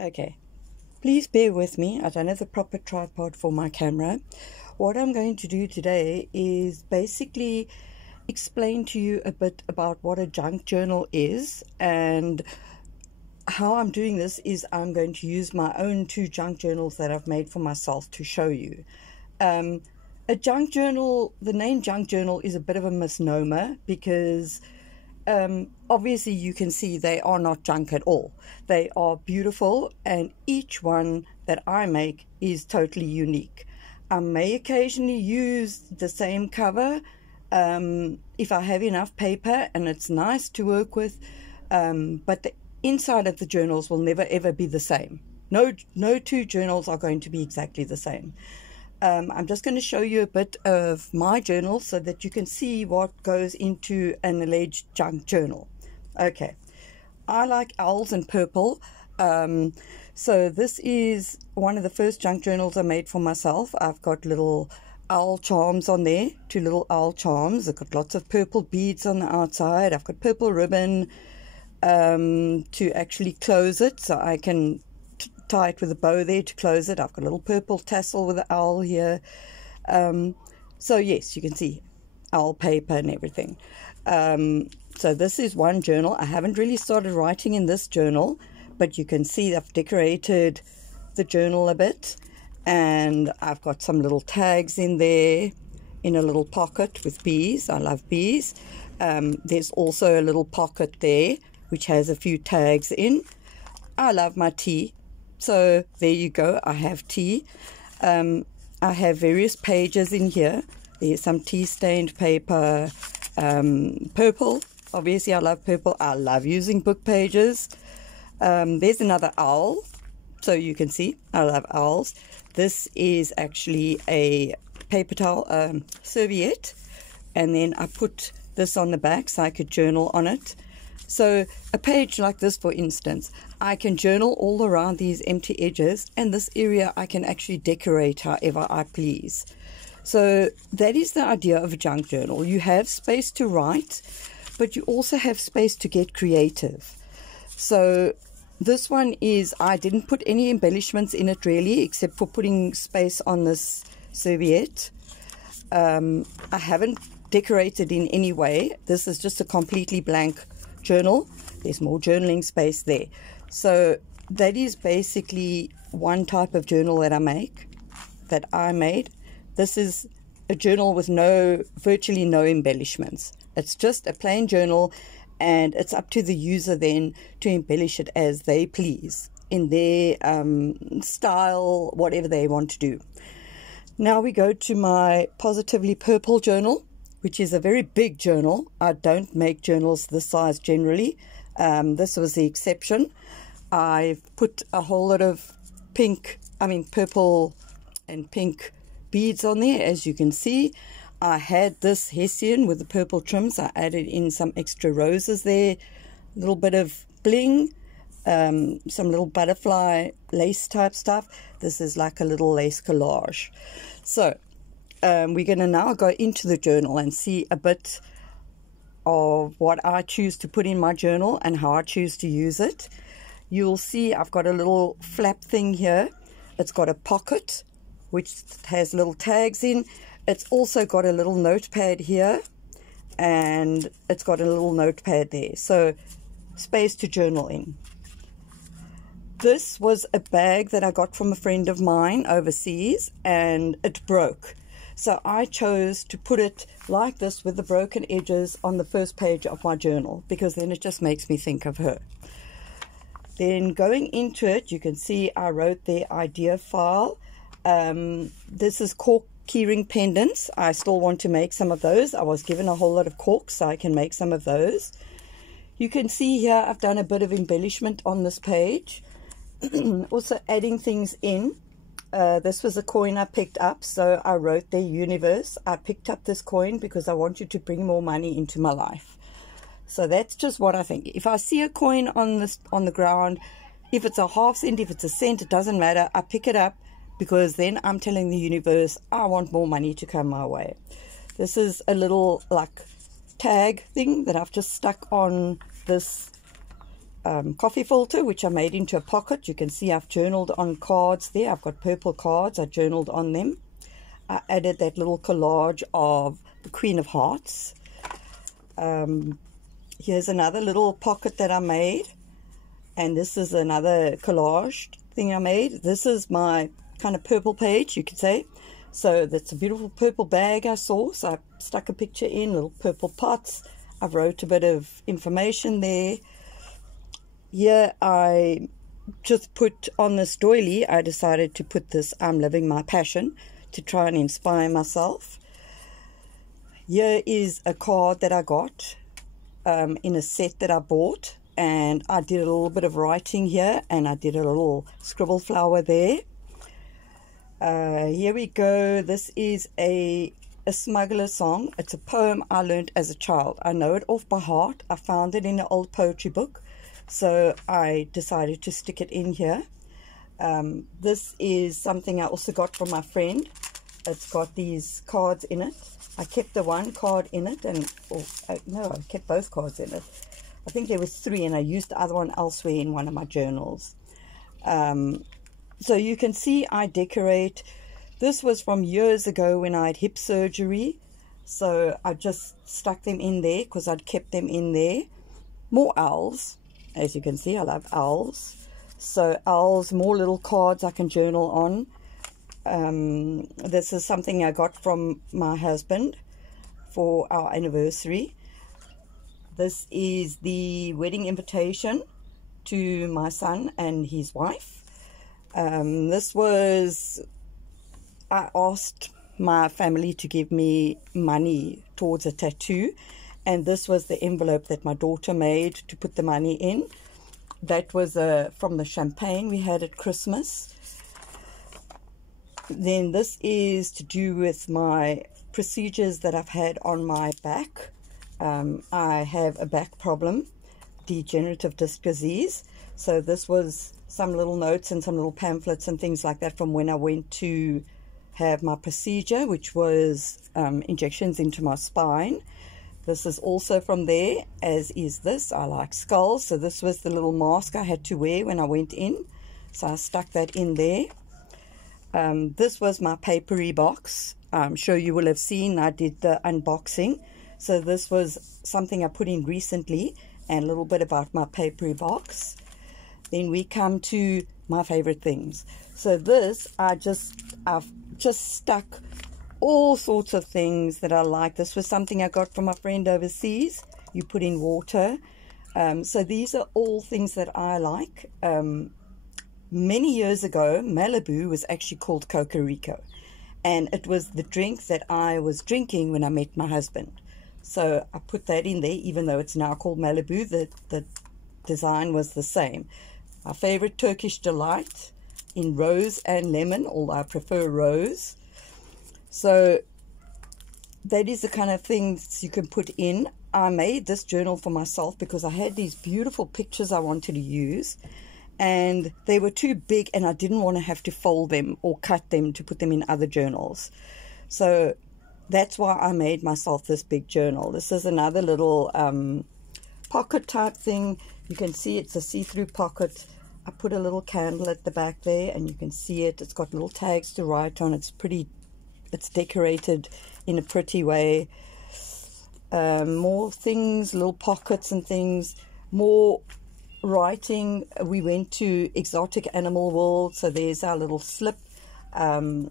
Okay, please bear with me. I don't have the proper tripod for my camera. What I'm going to do today is basically explain to you a bit about what a junk journal is, and how I'm doing this is I'm going to use my own 2 junk journals that I've made for myself to show you. A junk journal, the name junk journal is a bit of a misnomer because obviously you can see they are not junk at all. They are beautiful, and each one that I make is totally unique. I may occasionally use the same cover if I have enough paper and it's nice to work with, but the inside of the journals will never ever be the same. No 2 journals are going to be exactly the same. I'm just going to show you a bit of my journal so that you can see what goes into an alleged junk journal. Okay, I like owls and purple, so this is one of the first junk journals I made for myself. I've got little owl charms on there, 2 little owl charms. I've got lots of purple beads on the outside. I've got purple ribbon to actually close it, so I can tie it with a bow there to close it. I've got a little purple tassel with an owl here. So yes, you can see owl paper and everything. So this is one journal. I haven't really started writing in this journal, but you can see I've decorated the journal a bit, and I've got some little tags in there in a little pocket with bees. I love bees. There's also a little pocket there which has a few tags in. I love my tea. So there you go, I have tea. I have various pages in here. There's some tea stained paper, purple. Obviously I love purple. I love using book pages. There's another owl, so you can see I love owls. This is actually a paper towel serviette, and then I put this on the back so I could journal on it. So a page like this, for instance, I can journal all around these empty edges, and this area I can actually decorate however I please. So that is the idea of a junk journal. You have space to write, but you also have space to get creative. So this one is, I didn't put any embellishments in it really, except for putting space on this serviette. I haven't decorated in any way. This is just a completely blank journal. There's more journaling space there. So that is basically one type of journal that I made. This is a journal with virtually no embellishments. It's just a plain journal, and it's up to the user then to embellish it as they please in their style, whatever they want to do. Now we go to my Positively Purple journal, which is a very big journal. I don't make journals this size generally. This was the exception. I've put a whole lot of purple and pink beads on there, as you can see. I had this hessian with the purple trims. I added in some extra roses there, a little bit of bling, some little butterfly lace type stuff. This is like a little lace collage. So we're going to now go into the journal and see a bit of what I choose to put in my journal and how I choose to use it. You'll see I've got a little flap thing here. It's got a pocket which has little tags in. It's also got a little notepad here, and it's got a little notepad there. So space to journal in. This was a bag that I got from a friend of mine overseas, and it broke. So I chose to put it like this with the broken edges on the first page of my journal, because then it just makes me think of her. Then going into it, you can see I wrote the idea file. This is cork keyring pendants. I still want to make some of those. I was given a whole lot of corks, so I can make some of those. You can see here I've done a bit of embellishment on this page. Also adding things in. This was a coin I picked up, so I wrote the universe. I picked up this coin because I want you to bring more money into my life. So that's just what I think. If I see a coin on the ground, if it's a half cent, if it's a cent, it doesn't matter. I pick it up because then I'm telling the universe I want more money to come my way. This is a little like tag thing that I've just stuck on this coffee filter, which I made into a pocket. You can see I've journaled on cards there. I've got purple cards. I journaled on them. I added that little collage of the Queen of Hearts. Here's another little pocket that I made. And this is another collage thing I made. This is my kind of purple page, you could say. So that's a beautiful purple bag I saw. So I stuck a picture in, little purple pots. I've wrote a bit of information there. Here I just put on this doily, I decided to put this I'm living my passion to try and inspire myself. Here is a card that I got in a set that I bought. And I did a little bit of writing here, and I did a little scribble flower there. Here we go. This is a smuggler song. It's a poem I learned as a child. I know it off by heart. I found it in an old poetry book, so I decided to stick it in here. This is something I also got from my friend. It's got these cards in it. I kept the one card in it, and no, I kept both cards in it. I think there was 3, and I used the other one elsewhere in one of my journals. So you can see I decorate. This was from years ago when I had hip surgery. So I just stuck them in there because I'd kept them in there. More owls. As you can see, I love owls. So owls, more little cards I can journal on. This is something I got from my husband for our anniversary. This is the wedding invitation to my son and his wife. This was, I asked my family to give me money towards a tattoo, and this was the envelope that my daughter made to put the money in. That was from the champagne we had at Christmas. Then this is to do with my procedures that I've had on my back. I have a back problem, degenerative disc disease. So this was some little notes and some little pamphlets and things like that from when I went to have my procedure, which was injections into my spine. This is also from there, as is this. I like skulls, so this was the little mask I had to wear when I went in. So I stuck that in there. This was my papery box. I'm sure you will have seen I did the unboxing. So this was something I put in recently, and a little bit about my papery box. Then we come to my favorite things. So this, I've just stuck all sorts of things that I like. This was something I got from a friend overseas. You put in water. So these are all things that I like. Many years ago, Malibu was actually called Cocorico. And it was the drink that I was drinking when I met my husband. So I put that in there, even though it's now called Malibu. The design was the same. My favorite Turkish delight in rose and lemon, although I prefer rose. So that is the kind of things you can put in. I made this journal for myself because I had these beautiful pictures I wanted to use, and they were too big and I didn't want to have to fold them or cut them to put them in other journals. So that's why I made myself this big journal. This is another little pocket type thing. You can see it's a see-through pocket. I put a little candle at the back there and you can see it. It's got little tags to write on. It's pretty, it's decorated in a pretty way. More things, little pockets and things, more writing. We went to Exotic Animal World, so there's our little slip. I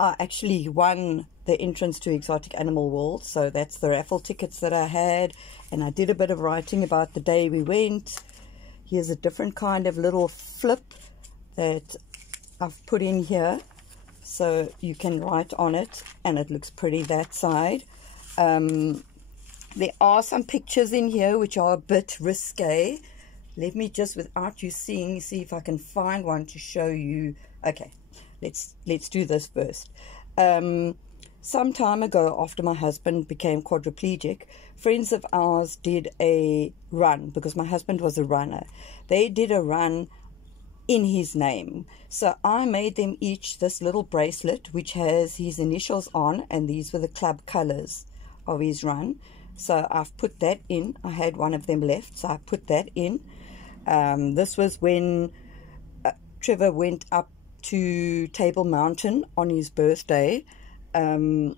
actually won the entrance to Exotic Animal World, so that's the raffle tickets that I had, and I did a bit of writing about the day we went. Here's a different kind of little flip that I've put in here, so you can write on it, and it looks pretty that side. There are some pictures in here which are a bit risque. Let me just, without you seeing, see if I can find one to show you. Okay, let's do this first. Some time ago, after my husband became quadriplegic, friends of ours did a run, because my husband was a runner. They did a run in his name. So I made them each this little bracelet which has his initials on, and these were the club colors of his run. So I've put that in. I had one of them left, so I put that in. This was when Trevor went up to Table Mountain on his birthday. My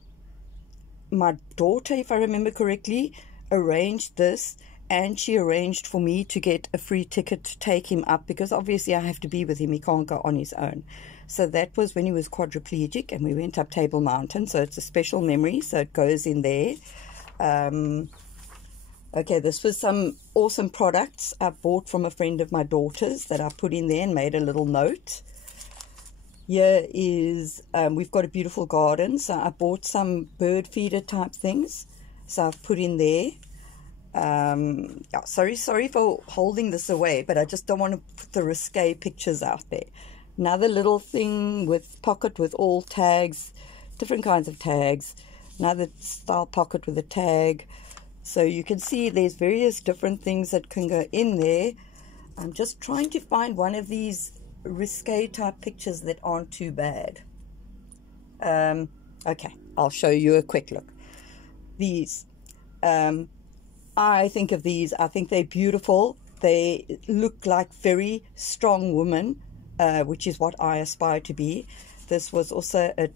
daughter, if I remember correctly, arranged this, and she arranged for me to get a free ticket to take him up, because obviously I have to be with him. He can't go on his own. So that was when he was quadriplegic, and we went up Table Mountain. So it's a special memory, so it goes in there. Okay, this was some awesome products I bought from a friend of my daughter's that I put in there and made a little note. Here is, we've got a beautiful garden, so I bought some bird feeder type things, so I've put in there. Yeah, sorry for holding this away, but I just don't want to put the risque pictures out there. Another little thing with pocket with all tags, different kinds of tags. Another style pocket with a tag. So you can see there's various different things that can go in there. I'm just trying to find one of these risque type pictures that aren't too bad. Okay, I'll show you a quick look. These, I think of these, I think they're beautiful. They look like very strong women, which is what I aspire to be. This was also a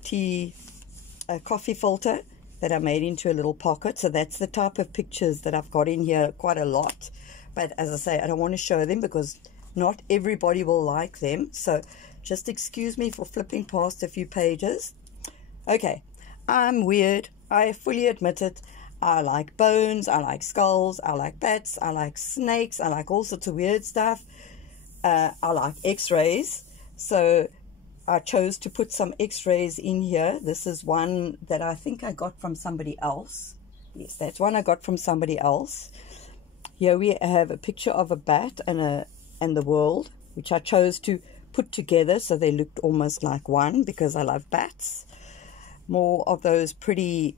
coffee filter that I made into a little pocket. So that's the type of pictures that I've got in here, quite a lot. But as I say, I don't want to show them because not everybody will like them. So just excuse me for flipping past a few pages. Okay, I'm weird. I fully admit it. I like bones, I like skulls, I like bats, I like snakes, I like all sorts of weird stuff. I like x-rays. So I chose to put some x-rays in here. This is one that I think I got from somebody else. Yes, that's one I got from somebody else. Here we have a picture of a bat and the world, which I chose to put together so they looked almost like one because I love bats. More of those pretty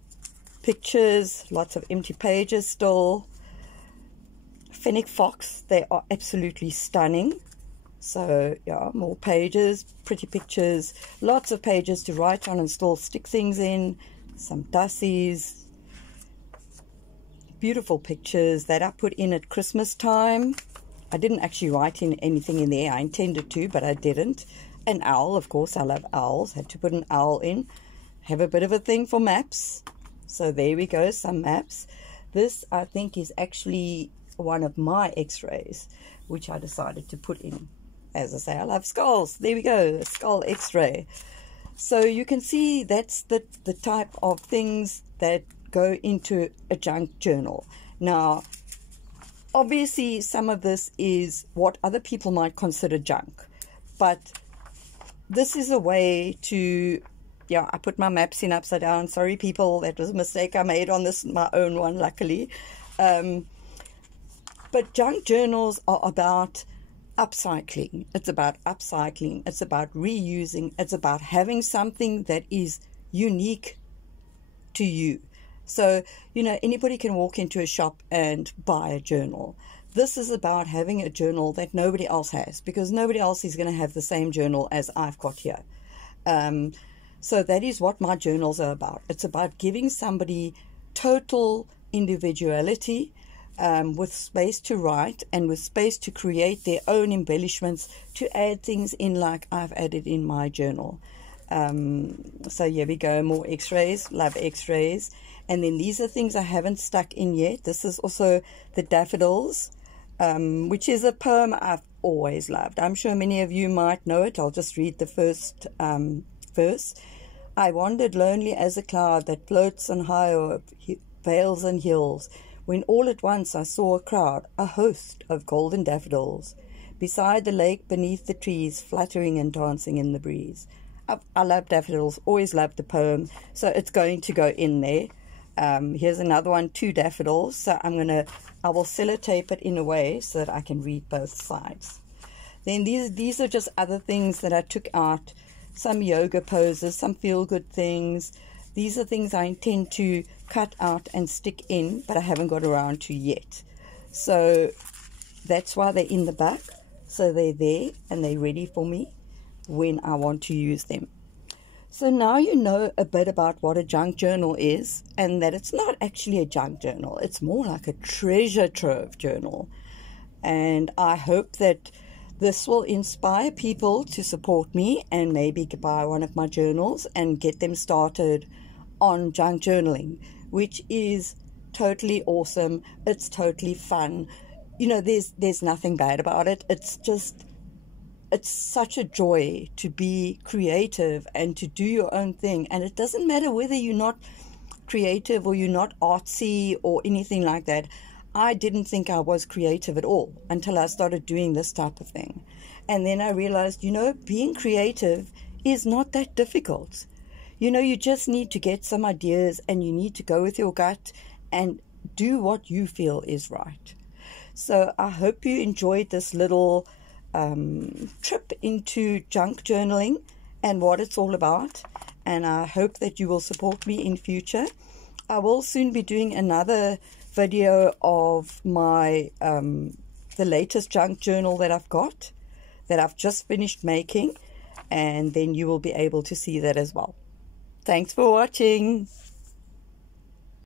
pictures, lots of empty pages still. Fennec fox, they are absolutely stunning. So yeah, more pages, pretty pictures, lots of pages to write on and still stick things in. Some dassies, beautiful pictures that I put in at Christmas time. I didn't actually write in anything in there. I intended to, but I didn't. An owl, of course, I love owls. Had to put an owl in. Have a bit of a thing for maps. So there we go, some maps. This, I think, is actually one of my x-rays, which I decided to put in. As I say, I love skulls. There we go, a skull x-ray. So you can see that's the type of things that go into a junk journal. Now, obviously, some of this is what other people might consider junk. But this is a way to... Yeah, I put my maps in upside down. Sorry, people, that was a mistake I made on this, my own one, luckily. But junk journals are about upcycling. It's about upcycling. It's about reusing. It's about having something that is unique to you. So, you know, anybody can walk into a shop and buy a journal. This is about having a journal that nobody else has, because nobody else is going to have the same journal as I've got here. So that is what my journals are about. It's about giving somebody total individuality, with space to write and with space to create their own embellishments, to add things in like I've added in my journal. So here we go, more x-rays, love x-rays. And then these are things I haven't stuck in yet. This is also the Daffodils, which is a poem I've always loved. I'm sure many of you might know it. I'll just read the first verse. I wandered lonely as a cloud that floats on high o'er vales and hills, when all at once I saw a crowd, a host of golden daffodils, beside the lake beneath the trees, fluttering and dancing in the breeze. I love daffodils, always loved the poem, so it's going to go in there. Here's another one, 2 daffodils, so I will sellotape it in a way so that I can read both sides. Then these are just other things that I took out. Some yoga poses, some feel-good things. These are things I intend to cut out and stick in, but I haven't got around to yet. So that's why they're in the back. So they're there and they're ready for me when I want to use them. So now you know a bit about what a junk journal is, and that it's not actually a junk journal. It's more like a treasure trove journal. And I hope that this will inspire people to support me and maybe buy one of my journals and get them started on junk journaling, which is totally awesome. It's totally fun. You know, there's nothing bad about it. It's such a joy to be creative and to do your own thing. And it doesn't matter whether you're not creative or you're not artsy or anything like that. I didn't think I was creative at all until I started doing this type of thing. And then I realized, you know, being creative is not that difficult. You know, you just need to get some ideas and you need to go with your gut and do what you feel is right. So I hope you enjoyed this little trip into junk journaling and what it's all about. And I hope that you will support me in future. I will soon be doing another video of my the latest junk journal that I've got, that I've just finished making, and then you will be able to see that as well. Thanks for watching.